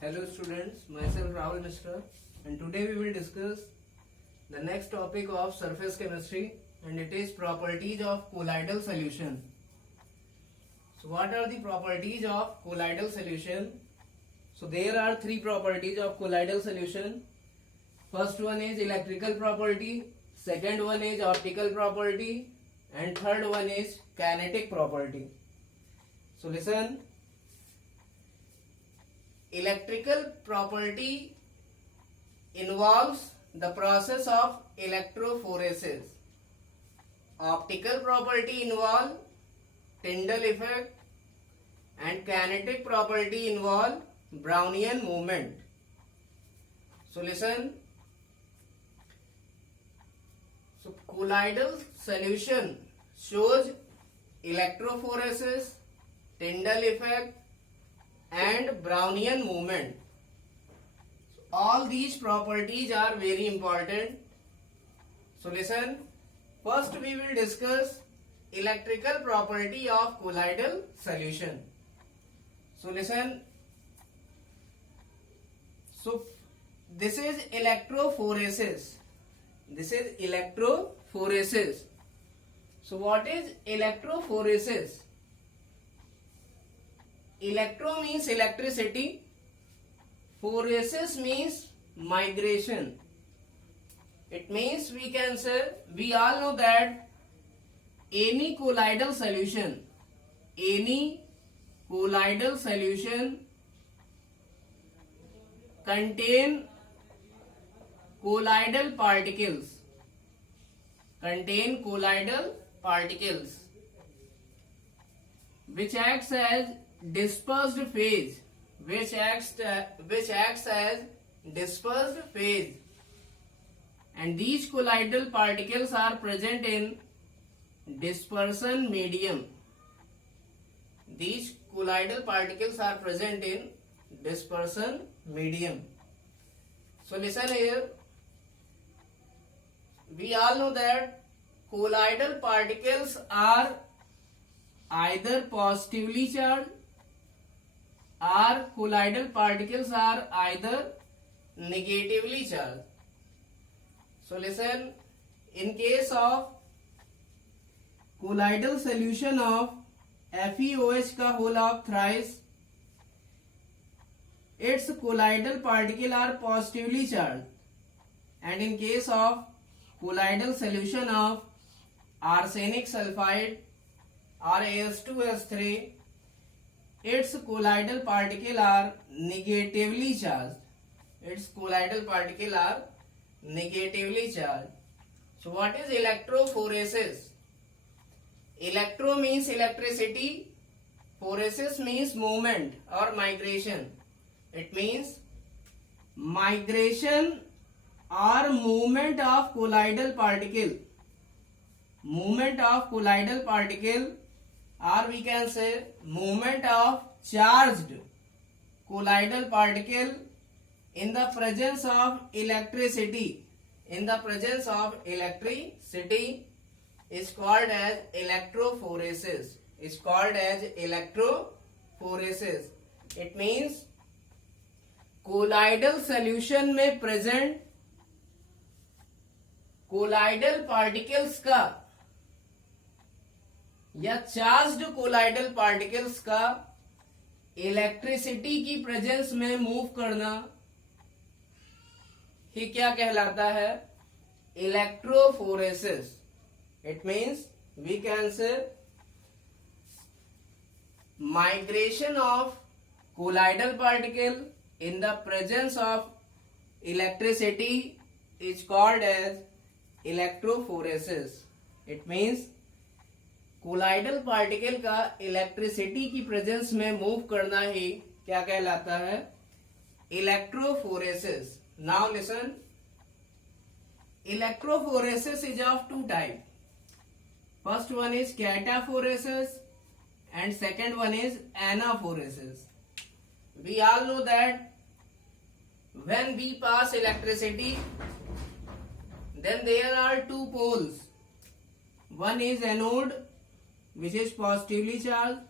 Hello students, myself Rahul Mishra, and today we will discuss the next topic of surface chemistry, and it is properties of colloidal solution. So what are the properties of colloidal solution? So there are three properties of colloidal solution. First one is electrical property, second one is optical property, and third one is kinetic property. So listen. Electrical property involves the process of electrophoresis. Optical property involve Tyndall effect, and kinetic property involve Brownian movement. So listen. So colloidal solution shows electrophoresis, Tyndall effect, and Brownian movement. So all these properties are very important. So listen, first we will discuss electrical property of colloidal solution. So listen, so this is electrophoresis. This is electrophoresis. So what is electrophoresis? Electro means electricity, phoresis means migration. It means we can say, we all know that any colloidal solution contain colloidal particles which acts as dispersed phase, and these colloidal particles are present in dispersion medium. So listen here, we all know that colloidal particles are either positively charged or colloidal particles are either negatively charged. So listen, in case of colloidal solution of FeOH का whole of thrice, its colloidal particle are positively charged, and in case of colloidal solution of arsenic sulfide or As2S3, its colloidal particle are negatively charged. So what is electrophoresis? Electro means electricity, phoresis means movement or migration. It means migration or movement of colloidal particle. Or we can say movement of charged colloidal particle in the presence of electricity. Is called as electrophoresis. It means colloidal solution में present colloidal particles का या charged colloidal particles का electricity की presence में move करना ही क्या कहलाता है? Electrophoresis. It means we can say migration of colloidal particle in the presence of electricity is called as electrophoresis. It means colloidal particle का इलेक्ट्रिसिटी की प्रेजेंस में मूव करना ही क्या कहलाता है? Electrophoresis. Now listen, electrophoresis is of two type. First one is cataphoresis and second one is anaphoresis. We all know that when we pass electricity, then there are two poles. One is anode, which is positively charged,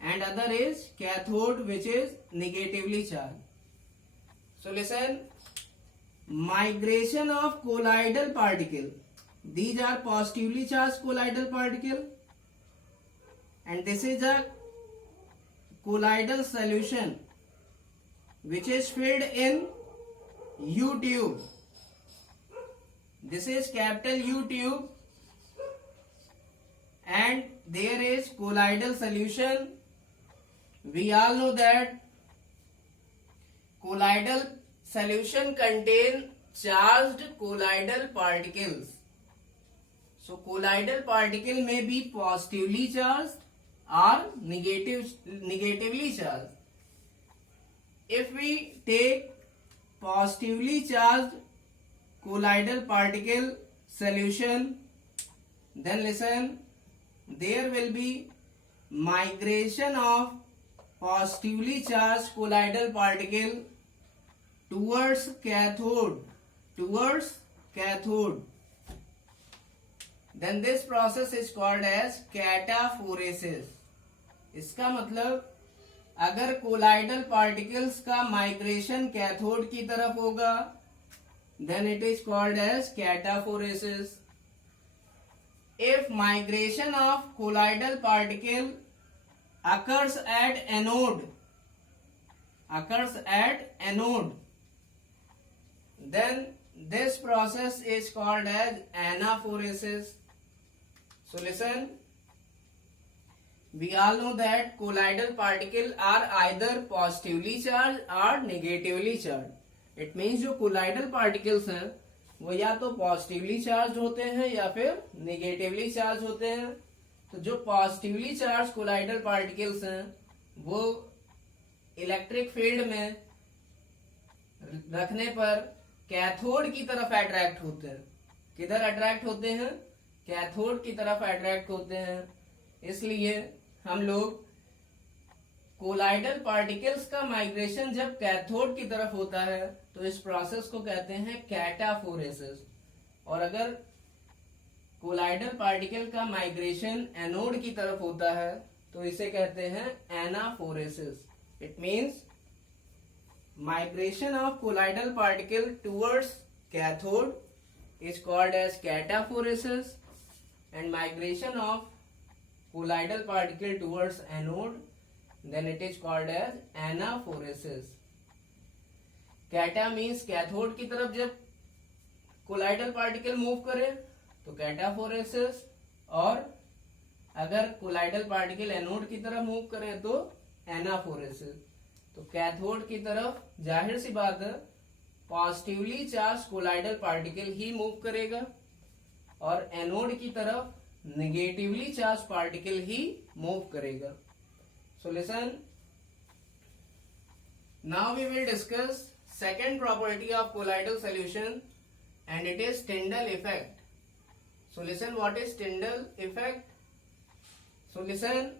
and other is cathode, which is negatively charged. So listen, migration of colloidal particle. These are positively charged colloidal particle, and this is a colloidal solution which is filled in U tube. This is capital U tube, and there is colloidal solution. We all know that colloidal solution contain charged colloidal particles. So colloidal particle may be positively charged or negatively charged. If we take positively charged colloidal particle solution, then listen, there will be migration of positively charged colloidal particle towards cathode. Then this process is called as cataphoresis. इसका मतलब अगर colloidal particles का migration cathode की तरफ होगा, then it is called as cataphoresis. If migration of colloidal particle occurs at anode, then this process is called as anaphoresis. So listen, we all know that colloidal particles are either positively charged or negatively charged. It means जो colloidal particles हैं वो या तो positively charge होते हैं या फिर negatively charge होते हैं. तो जो पॉजिटिवली चार्ज कोलाइडल पार्टिकल्स हैं वो इलेक्ट्रिक फील्ड में रखने पर कैथोड की तरफ अट्रैक्ट होते हैं. किधर अट्रैक्ट होते हैं? कैथोड की तरफ अट्रैक्ट होते हैं. इसलिए हम लोग कोलाइडल पार्टिकल्स का माइग्रेशन जब कैथोड की तरफ होता है तो इस प्रोसेस को कहते हैं कैटाफोरेसिस. और अगर कोलाइडल पार्टिकल का माइग्रेशन एनोड की तरफ होता है तो इसे कहते हैं anaphoresis. It means migration of colloidal particle towards cathode is called as cataphoresis, and migration of colloidal particle towards anode, then it is called as anaphoresis. Cata means cathode की तरफ जब colloidal particle मूव करे तो cataphoresis, और अगर colloidal particle anode की तरफ move करे तो anaphoresis. तो कैथोड की तरफ जाहिर सी बात है पॉजिटिवली चार्ज colloidal particle ही मूव करेगा और एनोड की तरफ नेगेटिवली चार्ज पार्टिकल ही मूव करेगा. So listen, now we will discuss second property of colloidal solution, and it is Tyndall effect. So listen, what is Tyndall effect? So listen,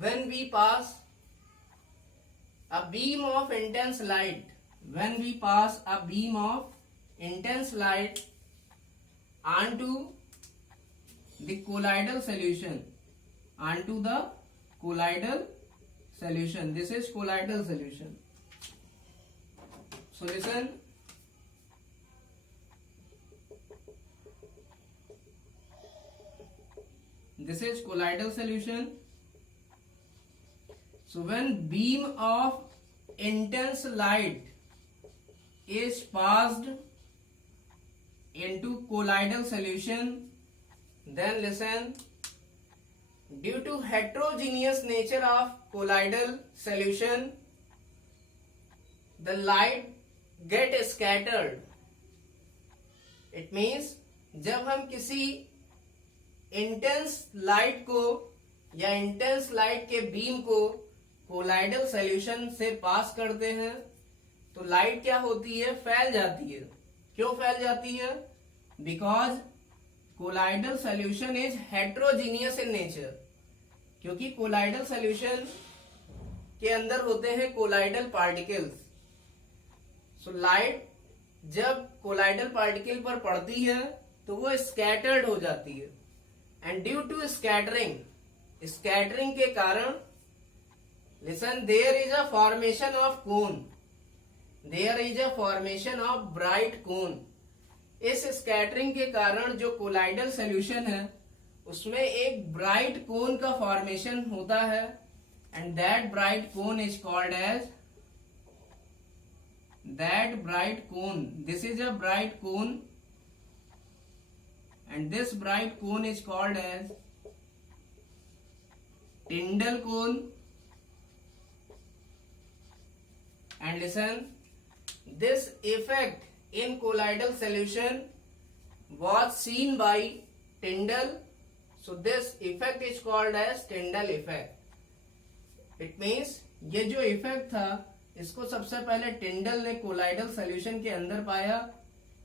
when we pass a beam of intense light onto the colloidal solution, this is colloidal solution. So listen, this is colloidal solution. So when beam of intense light is passed into colloidal solution, then listen, due to heterogeneous nature of colloidal solution, the light get scattered. It means जब हम किसी intense light को या intense light के beam को colloidal solution से पास करते हैं तो लाइट क्या होती है? फैल जाती है. क्यों फैल जाती है? Because colloidal solution is heterogeneous in nature. क्योंकि कोलाइडल सॉल्यूशन के अंदर होते हैं कोलाइडल पार्टिकल्स. सो लाइट जब कोलाइडल पार्टिकल पर पड़ती है तो वो स्कैटर्ड हो जाती है, and due to scattering scattering के कारण listen there is a formation of cone, there is a formation of bright cone. इस स्कैटरिंग के कारण जो कोलाइडल सोल्यूशन है उसमें एक ब्राइट कोन का फॉर्मेशन होता है, and that bright cone is called as, that bright cone, this is a bright cone and this bright cone is called as Tyndall cone. And listen, this effect in colloidal solution was seen by Tyndall, so this effect is called as Tyndall effect. It means ये जो effect था इसको सबसे पहले टिंडल ने colloidal solution के अंदर पाया,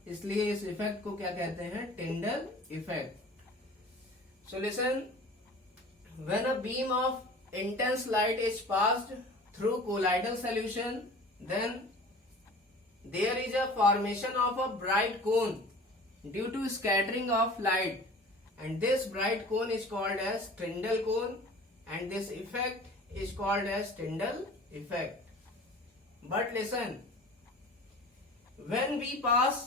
इसलिए इस इफेक्ट को क्या कहते हैं, Tyndall effect. So listen, when a beam of intense light is passed through colloidal solution, then there is a formation of a bright cone due to scattering of light, and this bright cone is called as Tyndall cone, and this effect is called as Tyndall effect. But listen, when we pass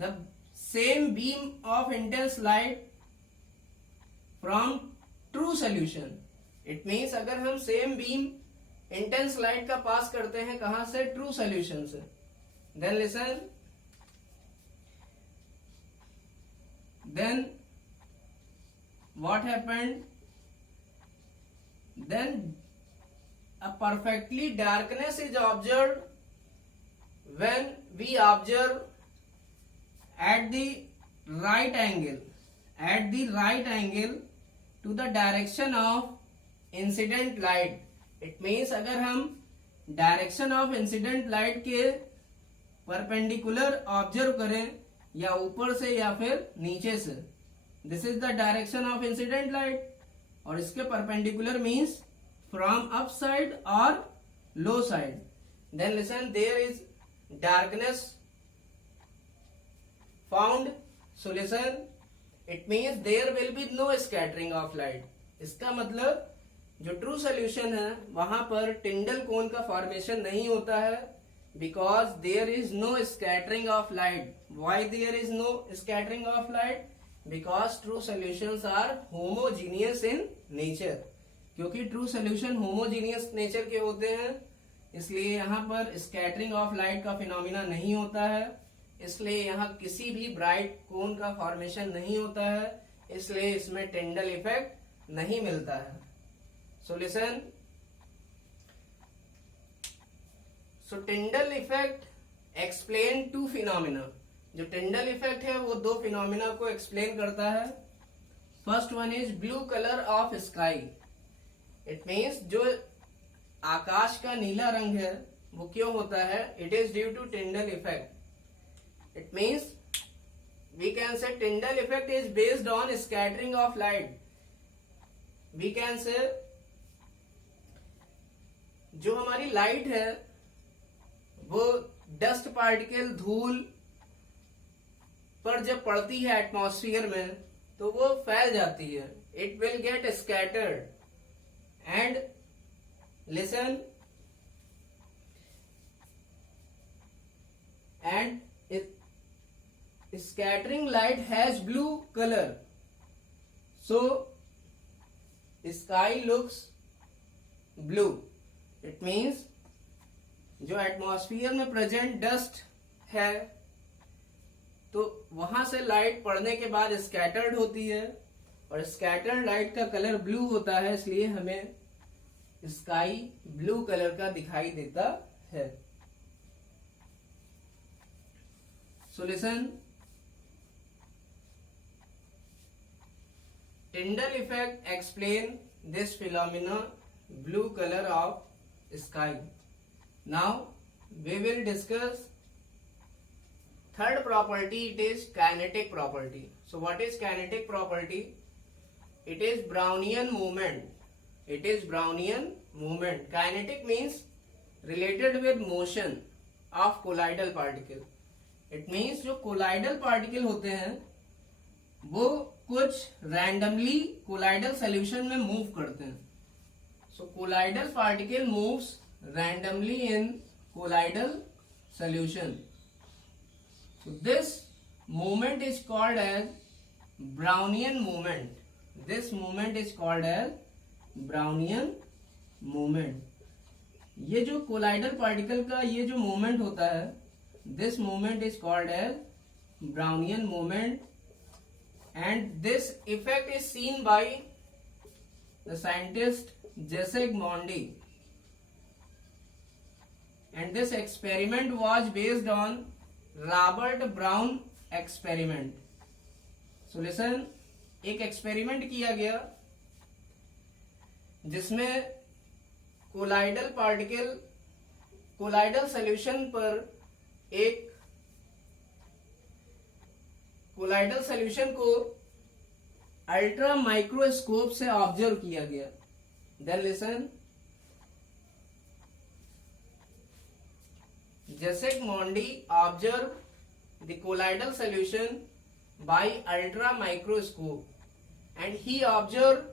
the same beam of intense light from true solution, it means अगर हम same beam intense light का पास करते हैं कहां से, true solution से, then listen, then what happened, then a perfectly darkness is observed when we observe at the right angle to the direction of incident light. It means अगर हम direction of incident light के perpendicular observe करें, या ऊपर से या फिर नीचे से, this is the direction of incident light, और इसके perpendicular means from upside or low side, then listen, there is darkness found, so listen, it means there will be no scattering of light. इसका मतलब जो true solution है वहां पर टिंडल कोन का formation नहीं होता है, because there is no scattering of light. Why there is no scattering of light? Because true solutions are homogeneous in nature. क्योंकि ट्रू सोल्यूशन होमोजीनियस नेचर के होते हैं, इसलिए यहाँ पर स्कैटरिंग ऑफ लाइट का फिनोमिना नहीं होता है, इसलिए यहाँ किसी भी ब्राइट कोन का फॉर्मेशन नहीं होता है, इसलिए इसमें टिंडल इफेक्ट नहीं मिलता है. So listen, so Tyndall effect explain two phenomena. जो टिंडल इफेक्ट है वो दो फिनोमिना को एक्सप्लेन करता है. First one is blue colour of sky. It means जो आकाश का नीला रंग है वो क्यों होता है, it is due to Tyndall effect. It means we can say Tyndall effect is based on scattering of light. We can say जो हमारी लाइट है वो डस्ट पार्टिकल, धूल पर जब पड़ती है एटमॉस्फेयर में तो वो फैल जाती है. It will get scattered. And listen, and scattering light has blue color, so sky looks blue. It means जो एटमॉस्फेयर में प्रेजेंट डस्ट है तो वहां से लाइट पड़ने के बाद स्कैटर्ड होती है, और स्कैटर्ड लाइट का कलर ब्लू होता है, इसलिए हमें स्काई ब्लू कलर का दिखाई देता है. So listen, Tyndall effect explain this phenomena blue colour of sky. Now we will discuss third property, it is kinetic property. So what is kinetic property? It is Brownian movement. It is Brownian movement. Kinetic means related with motion of colloidal particle. It means जो colloidal particle होते हैं वो कुछ randomly colloidal solution में move करते हैं. So colloidal particle moves randomly in colloidal solution. So this movement is called as Brownian movement. This movement is called as Brownian movement. ये जो कोलाइडल पार्टिकल का ये जो मूवमेंट होता है, this movement is called as Brownian movement, and this effect is seen by the scientist Jacques Mondy. And this experiment was based on Robert Brown experiment. So listen, एक experiment किया गया जिसमें colloidal particle colloidal solution पर एक colloidal solution को ultra microscope से observe किया गया. Then listen, Jacques Mondy observed the colloidal solution by ultra microscope, and he observed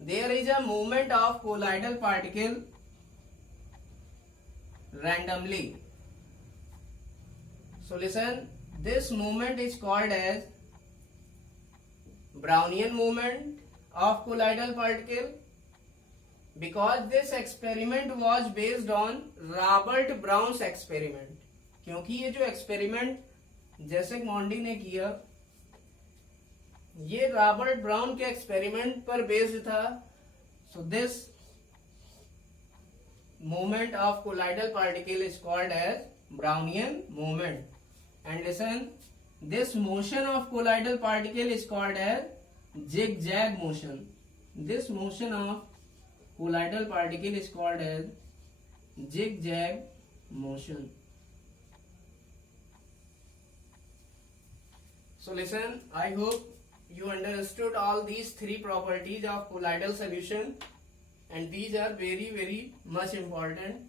there is a movement of colloidal particle randomly. So listen, this movement is called as Brownian movement of colloidal particle, because this experiment was based on Robert Brown's experiment. क्योंकि ये जो experiment Jacques Mondy ने किया ये Robert Brown के experiment पर based था. So this movement of colloidal particle is called as Brownian movement. And listen, this motion of colloidal particle is called as zigzag motion. This motion of colloidal particle is called as zigzag motion. So listen, I hope you understood all these three properties of colloidal solution, and these are very much important.